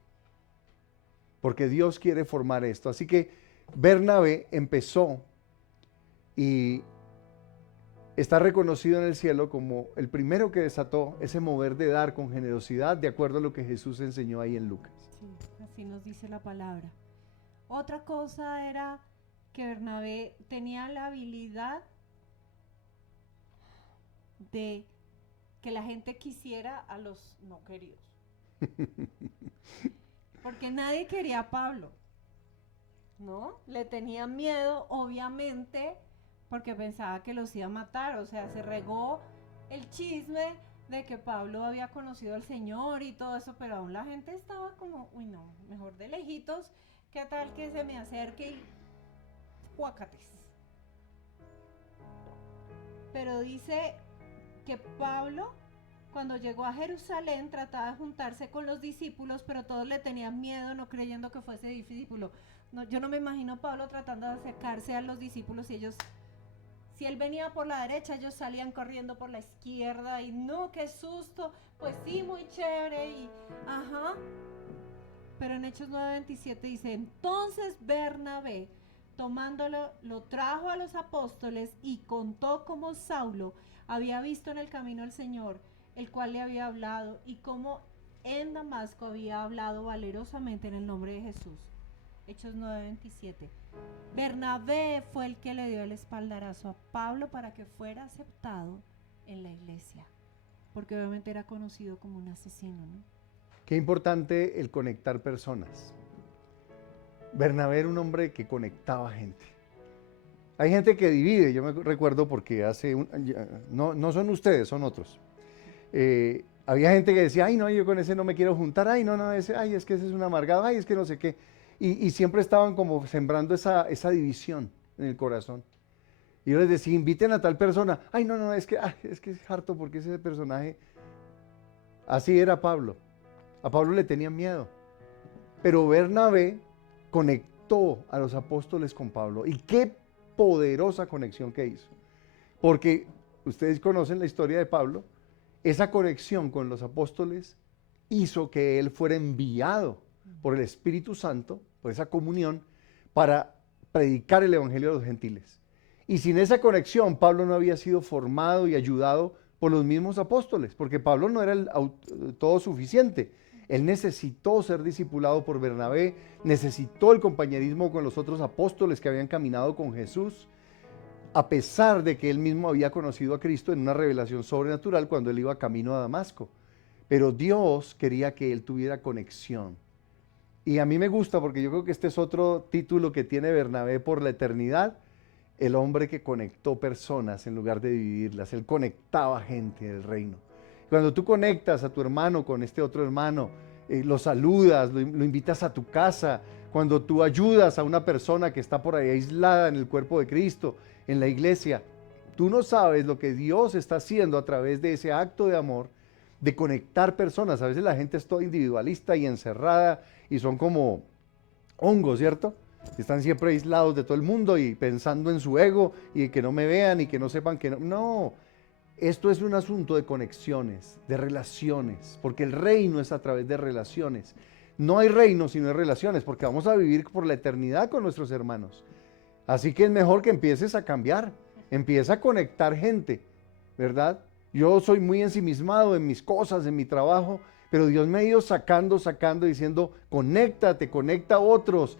Porque Dios quiere formar esto. Así que Bernabé empezó y está reconocido en el cielo como el primero que desató ese mover de dar con generosidad, de acuerdo a lo que Jesús enseñó ahí en Lucas. Sí, así nos dice la palabra. Otra cosa era que Bernabé tenía la habilidad de que la gente quisiera a los no queridos. Porque nadie quería a Pablo, ¿no? Le tenían miedo, obviamente, porque pensaba que los iba a matar. O sea, se regó el chisme de que Pablo había conocido al Señor y todo eso, pero aún la gente estaba como, uy no, mejor de lejitos, ¿qué tal que se me acerque y guacates? Pero dice que Pablo, cuando llegó a Jerusalén, trataba de juntarse con los discípulos, pero todos le tenían miedo, no creyendo que fuese discípulo. No, yo no me imagino a Pablo tratando de acercarse a los discípulos y ellos, si él venía por la derecha, ellos salían corriendo por la izquierda y no, qué susto, pues sí, muy chévere y ajá. Pero en Hechos 9:27 dice, entonces Bernabé, tomándolo, lo trajo a los apóstoles y contó cómo Saulo había visto en el camino al Señor, el cual le había hablado, y cómo en Damasco había hablado valerosamente en el nombre de Jesús. Hechos 9:27. Bernabé fue el que le dio el espaldarazo a Pablo para que fuera aceptado en la iglesia, porque obviamente era conocido como un asesino, ¿no? Qué importante el conectar personas. Bernabé era un hombre que conectaba gente. Hay gente que divide, yo me recuerdo porque no son ustedes, son otros. Había gente que decía, ay no, yo con ese no me quiero juntar, ay no, es que ese es un amargado, ay es que no sé qué. Y siempre estaban como sembrando esa división en el corazón. Y yo les decía, inviten a tal persona, ay no, es que es harto porque ese personaje. Así era Pablo. A Pablo le tenían miedo. Pero Bernabé conectó a los apóstoles con Pablo. Y qué poderosa conexión que hizo. Porque ustedes conocen la historia de Pablo. Esa conexión con los apóstoles hizo que él fuera enviado por el Espíritu Santo, por esa comunión, para predicar el evangelio a los gentiles. Y sin esa conexión, Pablo no había sido formado y ayudado por los mismos apóstoles, porque Pablo no era el todo suficiente. Él necesitó ser discipulado por Bernabé, necesitó el compañerismo con los otros apóstoles que habían caminado con Jesús, a pesar de que él mismo había conocido a Cristo en una revelación sobrenatural cuando él iba camino a Damasco. Pero Dios quería que él tuviera conexión. Y a mí me gusta porque yo creo que este es otro título que tiene Bernabé por la eternidad, el hombre que conectó personas en lugar de dividirlas. Él conectaba gente del reino. Cuando tú conectas a tu hermano con este otro hermano, lo saludas, lo invitas a tu casa, cuando tú ayudas a una persona que está por ahí aislada en el cuerpo de Cristo, en la iglesia, tú no sabes lo que Dios está haciendo a través de ese acto de amor, de conectar personas. A veces la gente es toda individualista y encerrada y son como hongos, ¿cierto? Están siempre aislados de todo el mundo y pensando en su ego y que no me vean y que no sepan que no. No, esto es un asunto de conexiones, de relaciones, porque el reino es a través de relaciones. No hay reino si no hay relaciones, porque vamos a vivir por la eternidad con nuestros hermanos. Así que es mejor que empieces a cambiar, empieza a conectar gente ¿verdad? Yo soy muy ensimismado en mis cosas, en mi trabajo, pero Dios me ha ido sacando, diciendo, conéctate, conecta a otros,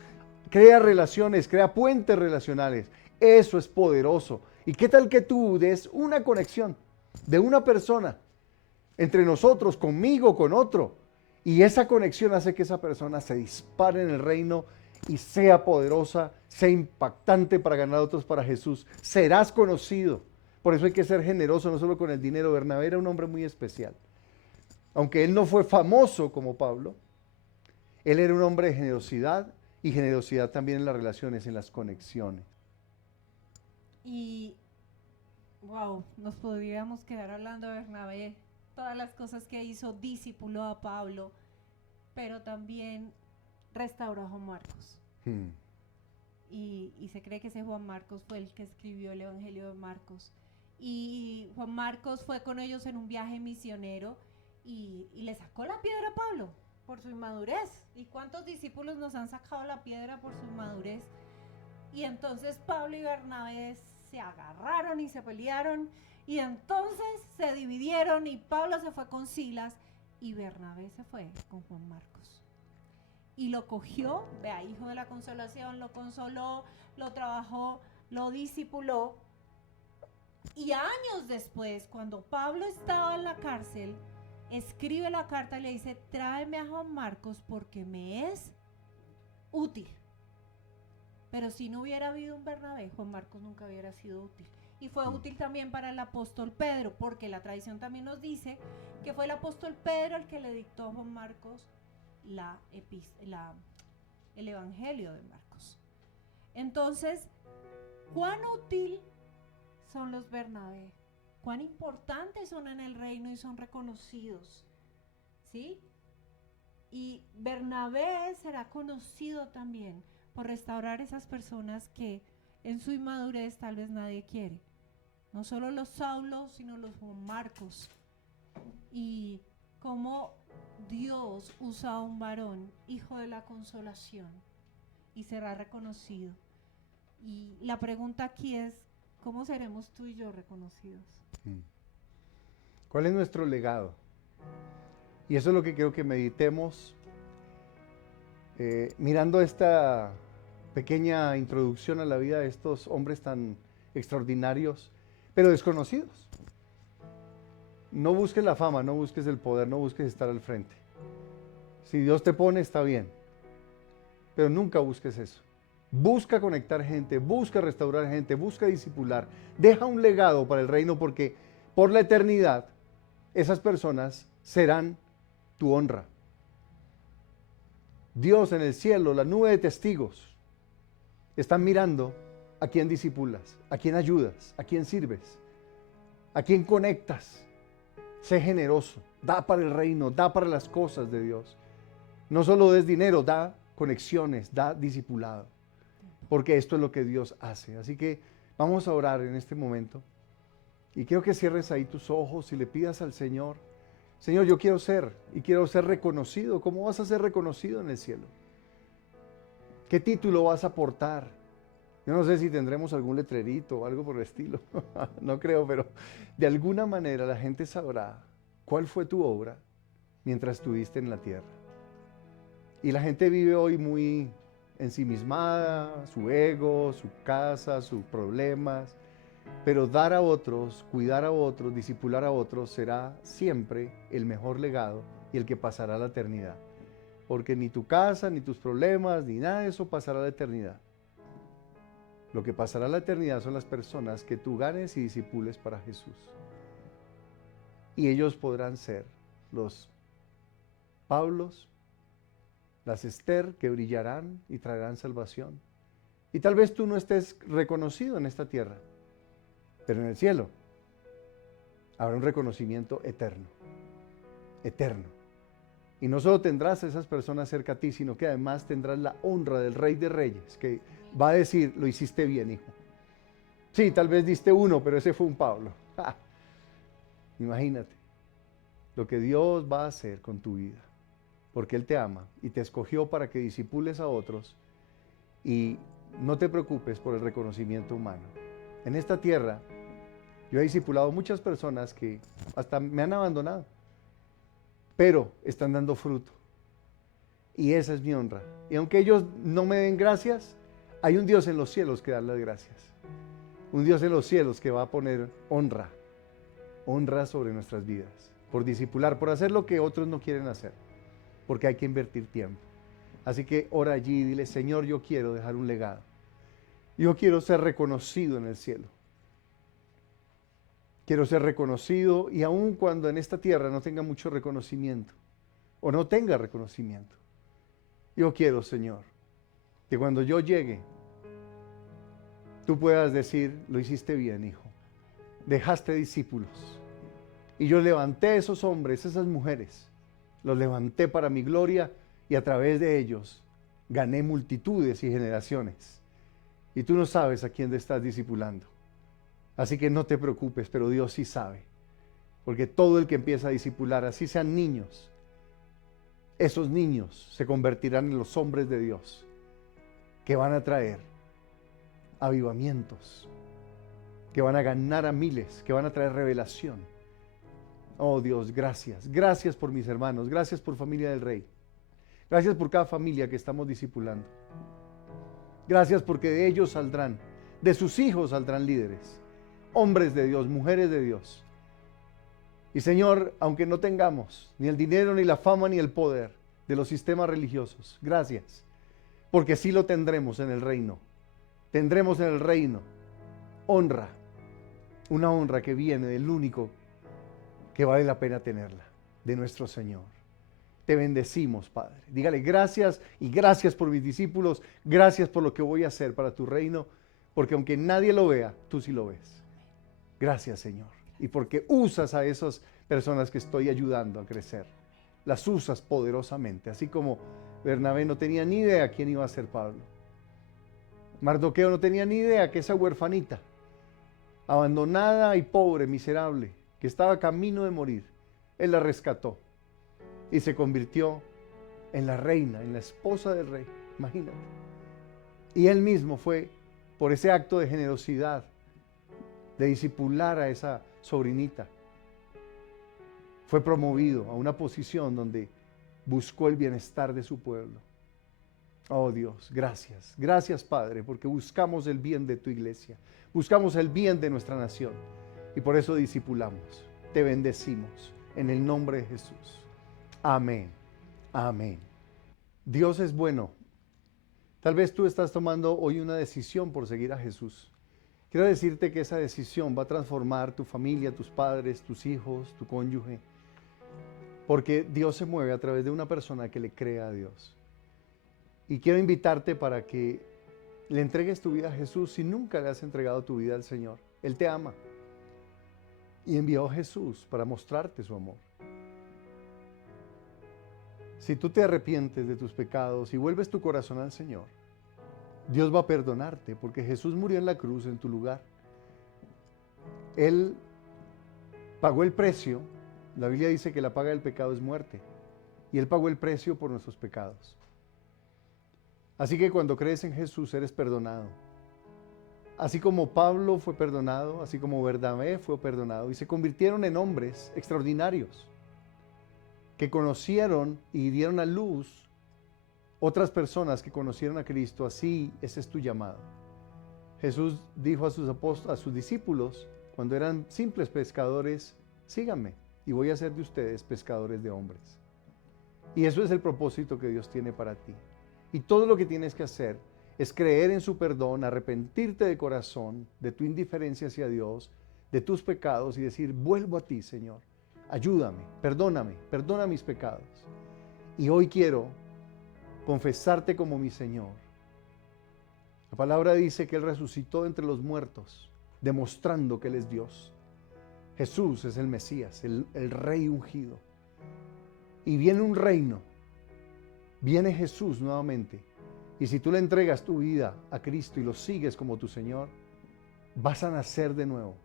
crea relaciones, crea puentes relacionales. Eso es poderoso. ¿Y qué tal que tú des una conexión de una persona entre nosotros, conmigo, con otro? Y esa conexión hace que esa persona se dispare en el reino y sea poderosa, sea impactante para ganar a otros para Jesús. Serás conocido. Por eso hay que ser generoso, no solo con el dinero. Bernabé era un hombre muy especial. Aunque él no fue famoso como Pablo, él era un hombre de generosidad y generosidad también en las relaciones, en las conexiones. Y, wow, nos podríamos quedar hablando de Bernabé, todas las cosas que hizo, discipuló a Pablo, pero también restauró a Juan Marcos. Y se cree que ese Juan Marcos fue el que escribió el Evangelio de Marcos. Y Juan Marcos fue con ellos en un viaje misionero y le sacó la piedra a Pablo por su inmadurez. ¿Y cuántos discípulos nos han sacado la piedra por su inmadurez? Y entonces Pablo y Bernabé se agarraron y se pelearon, y entonces se dividieron, y Pablo se fue con Silas y Bernabé se fue con Juan Marcos. Y lo cogió, vea, hijo de la consolación, lo consoló, lo trabajó, lo discipuló. Y años después, cuando Pablo estaba en la cárcel, escribe la carta y le dice, tráeme a Juan Marcos porque me es útil. Pero si no hubiera habido un Bernabé, Juan Marcos nunca hubiera sido útil. Y fue útil también para el apóstol Pedro, porque la tradición también nos dice que fue el apóstol Pedro el que le dictó a Juan Marcos el Evangelio de Marcos. Entonces, ¿cuán útil son los Bernabé? ¿Cuán importantes son en el reino y son reconocidos? ¿Sí? Y Bernabé será conocido también por restaurar esas personas que en su inmadurez tal vez nadie quiere. No solo los Saulos, sino los Juan Marcos. Y cómo Dios usa a un varón, hijo de la consolación, y será reconocido. Y la pregunta aquí es, ¿cómo seremos tú y yo reconocidos? ¿Cuál es nuestro legado? Y eso es lo que quiero que meditemos mirando esta pequeña introducción a la vida de estos hombres tan extraordinarios, pero desconocidos. No busques la fama, no busques el poder, no busques estar al frente. Si Dios te pone, está bien, pero nunca busques eso. Busca conectar gente, busca restaurar gente, busca discipular. Deja un legado para el reino, porque por la eternidad esas personas serán tu honra. Dios en el cielo, la nube de testigos, están mirando a quién discipulas, a quién ayudas, a quién sirves, a quién conectas. Sé generoso, da para el reino, da para las cosas de Dios. No solo des dinero, da conexiones, da discipulado, porque esto es lo que Dios hace. Así que vamos a orar en este momento y quiero que cierres ahí tus ojos y le pidas al Señor, Señor, yo quiero ser y quiero ser reconocido. ¿Cómo vas a ser reconocido en el cielo? ¿Qué título vas a portar? Yo no sé si tendremos algún letrerito o algo por el estilo, no creo, pero de alguna manera la gente sabrá cuál fue tu obra mientras estuviste en la tierra. Y la gente vive hoy muy ensimismada, su ego, su casa, sus problemas, pero dar a otros, cuidar a otros, discipular a otros será siempre el mejor legado y el que pasará la eternidad. Porque ni tu casa, ni tus problemas, ni nada de eso pasará la eternidad. Lo que pasará la eternidad son las personas que tú ganes y discipules para Jesús. Y ellos podrán ser los Pablos, las Esther, que brillarán y traerán salvación. Y tal vez tú no estés reconocido en esta tierra, pero en el cielo habrá un reconocimiento eterno, eterno. Y no solo tendrás a esas personas cerca a ti, sino que además tendrás la honra del Rey de Reyes, que va a decir, lo hiciste bien, hijo. Sí, tal vez diste uno, pero ese fue un Pablo. ¡Ja! Imagínate lo que Dios va a hacer con tu vida, porque Él te ama y te escogió para que discipules a otros, y no te preocupes por el reconocimiento humano. En esta tierra, Yo he discipulado muchas personas que hasta me han abandonado, pero están dando fruto. Y esa es mi honra. Y aunque ellos no me den gracias, hay un Dios en los cielos que da las gracias. Un Dios en los cielos que va a poner honra sobre nuestras vidas, por discipular, por hacer lo que otros no quieren hacer, porque hay que invertir tiempo. Así que ora allí y dile: Señor, yo quiero dejar un legado. Yo quiero ser reconocido en el cielo. Quiero ser reconocido, y aun cuando en esta tierra no tenga mucho reconocimiento o no tenga reconocimiento, yo quiero, Señor, que cuando yo llegue, tú puedas decir: lo hiciste bien, hijo. Dejaste discípulos. Y yo levanté esos hombres, esas mujeres, los levanté para mi gloria, y a través de ellos gané multitudes y generaciones. Y tú no sabes a quién te estás discipulando. Así que no te preocupes, pero Dios sí sabe. Porque todo el que empieza a discipular, así sean niños, esos niños se convertirán en los hombres de Dios, que van a traer avivamientos, que van a ganar a miles, que van a traer revelación. Oh Dios, gracias. Gracias por mis hermanos, gracias por Familia del Rey. Gracias por cada familia que estamos discipulando. Gracias porque de ellos saldrán, de sus hijos saldrán líderes, hombres de Dios, mujeres de Dios. Y Señor, aunque no tengamos ni el dinero, ni la fama, ni el poder de los sistemas religiosos, gracias, porque sí lo tendremos en el reino. Tendremos en el reino honra, una honra que viene del único que vale la pena tenerla, de nuestro Señor. Te bendecimos, Padre. Dígale gracias, y gracias por mis discípulos, gracias por lo que voy a hacer para tu reino, porque aunque nadie lo vea, tú sí lo ves. Gracias, Señor. Y porque usas a esas personas que estoy ayudando a crecer, las usas poderosamente, así como Bernabé no tenía ni idea quién iba a ser Pablo. Mardoqueo no tenía ni idea que esa huerfanita, abandonada y pobre, miserable, que estaba camino de morir, él la rescató y se convirtió en la reina, en la esposa del rey. Imagínate. Y él mismo fue, por ese acto de generosidad, de discipular a esa sobrinita, fue promovido a una posición donde buscó el bienestar de su pueblo. Oh Dios, gracias. Gracias, Padre, porque buscamos el bien de tu iglesia, buscamos el bien de nuestra nación, y por eso discipulamos. Te bendecimos en el nombre de Jesús. Amén. Amén. Dios es bueno. Tal vez tú estás tomando hoy una decisión por seguir a Jesús. Quiero decirte que esa decisión va a transformar tu familia, tus padres, tus hijos, tu cónyuge, porque Dios se mueve a través de una persona que le crea a Dios. Y quiero invitarte para que le entregues tu vida a Jesús si nunca le has entregado tu vida al Señor. Él te ama y envió a Jesús para mostrarte su amor. Si tú te arrepientes de tus pecados y vuelves tu corazón al Señor, Dios va a perdonarte, porque Jesús murió en la cruz en tu lugar. Él pagó el precio. La Biblia dice que la paga del pecado es muerte, y Él pagó el precio por nuestros pecados. Así que cuando crees en Jesús eres perdonado. Así como Pablo fue perdonado, así como Bernabé fue perdonado, y se convirtieron en hombres extraordinarios que conocieron y dieron a luz otras personas que conocieron a Cristo. Así ese es tu llamado. Jesús dijo a sus discípulos, cuando eran simples pescadores: síganme y voy a hacer de ustedes pescadores de hombres. Y eso es el propósito que Dios tiene para ti. Y todo lo que tienes que hacer es creer en su perdón, arrepentirte de corazón de tu indiferencia hacia Dios, de tus pecados, y decir: vuelvo a ti, Señor, ayúdame, perdona mis pecados. Y hoy quiero confesarte como mi Señor. La palabra dice que Él resucitó entre los muertos, demostrando que Él es Dios. Jesús es el Mesías, el Rey ungido. Y viene un reino, viene Jesús nuevamente. Y si tú le entregas tu vida a Cristo y lo sigues como tu Señor, vas a nacer de nuevo.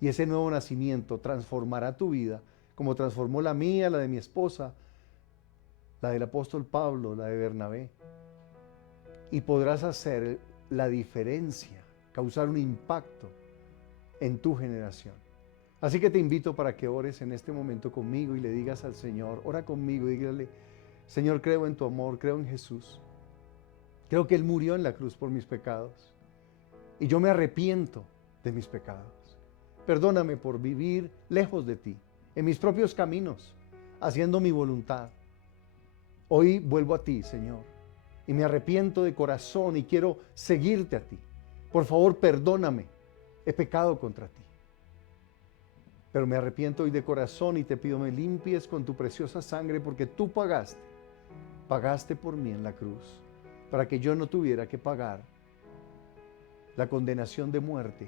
Y ese nuevo nacimiento transformará tu vida, como transformó la mía, la de mi esposa, la del apóstol Pablo, la de Bernabé. Y podrás hacer la diferencia, causar un impacto en tu generación. Así que te invito para que ores en este momento conmigo y le digas al Señor, ora conmigo y dígale, Señor, creo en tu amor, creo en Jesús. Creo que Él murió en la cruz por mis pecados. Y yo me arrepiento de mis pecados. Perdóname por vivir lejos de ti, en mis propios caminos, haciendo mi voluntad. Hoy vuelvo a ti, Señor, y me arrepiento de corazón y quiero seguirte a ti. Por favor, perdóname, he pecado contra ti. Pero me arrepiento hoy de corazón y te pido me limpies con tu preciosa sangre porque tú pagaste por mí en la cruz, para que yo no tuviera que pagar la condenación de muerte.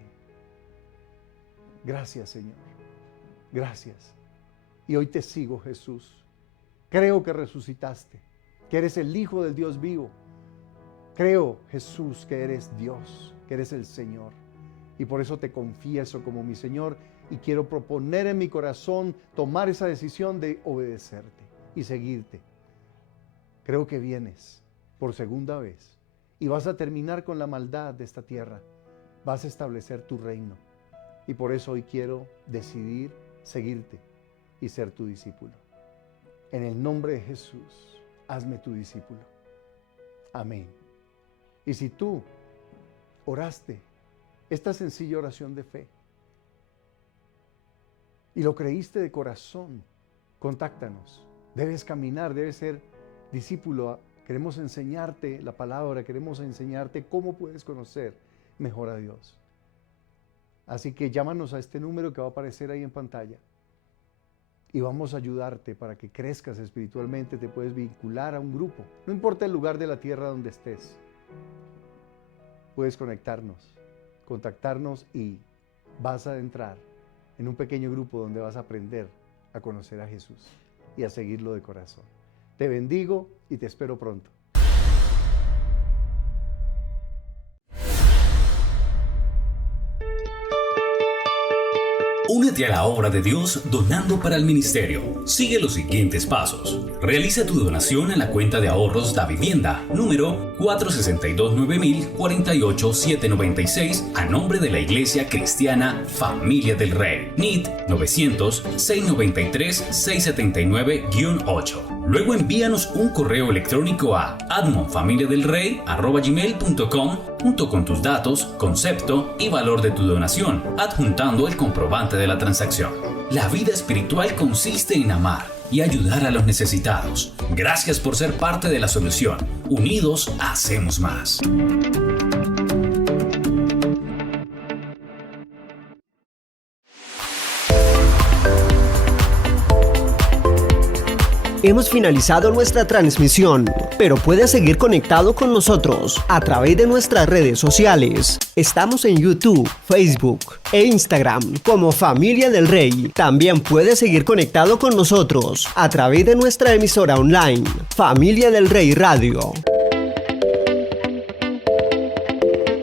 Gracias, Señor. Gracias. Y hoy te sigo, Jesús. Creo que resucitaste, que eres el Hijo del Dios vivo. Creo, Jesús, que eres Dios, que eres el Señor. Y por eso te confieso como mi Señor y quiero proponer en mi corazón tomar esa decisión de obedecerte y seguirte. Creo que vienes por segunda vez y vas a terminar con la maldad de esta tierra. Vas a establecer tu reino. Y por eso hoy quiero decidir seguirte y ser tu discípulo. En el nombre de Jesús, hazme tu discípulo. Amén. Y si tú oraste esta sencilla oración de fe y lo creíste de corazón, contáctanos. Debes caminar, debes ser discípulo. Queremos enseñarte la palabra, queremos enseñarte cómo puedes conocer mejor a Dios. Así que llámanos a este número que va a aparecer ahí en pantalla y vamos a ayudarte para que crezcas espiritualmente. Te puedes vincular a un grupo, no importa el lugar de la tierra donde estés. Puedes contactarnos y vas a entrar en un pequeño grupo donde vas a aprender a conocer a Jesús y a seguirlo de corazón. Te bendigo y te espero pronto. Únete a la obra de Dios donando para el ministerio. Sigue los siguientes pasos. Realiza tu donación en la cuenta de ahorros Da Vivienda, número 462-9000-48796, a nombre de la Iglesia Cristiana Familia del Rey. NIT 900-693-679-8. Luego envíanos un correo electrónico a admonfamiliadelrey@gmail.com junto con tus datos, concepto y valor de tu donación, adjuntando el comprobante de la transacción. La vida espiritual consiste en amar y ayudar a los necesitados. Gracias por ser parte de la solución. Unidos hacemos más. Hemos finalizado nuestra transmisión, pero puedes seguir conectado con nosotros a través de nuestras redes sociales. Estamos en YouTube, Facebook e Instagram como Familia del Rey. También puedes seguir conectado con nosotros a través de nuestra emisora online, Familia del Rey Radio.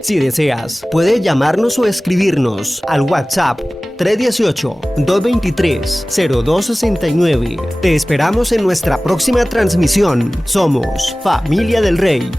Si deseas, puedes llamarnos o escribirnos al WhatsApp 318-223-0269. Te esperamos en nuestra próxima transmisión. Somos Familia del Rey.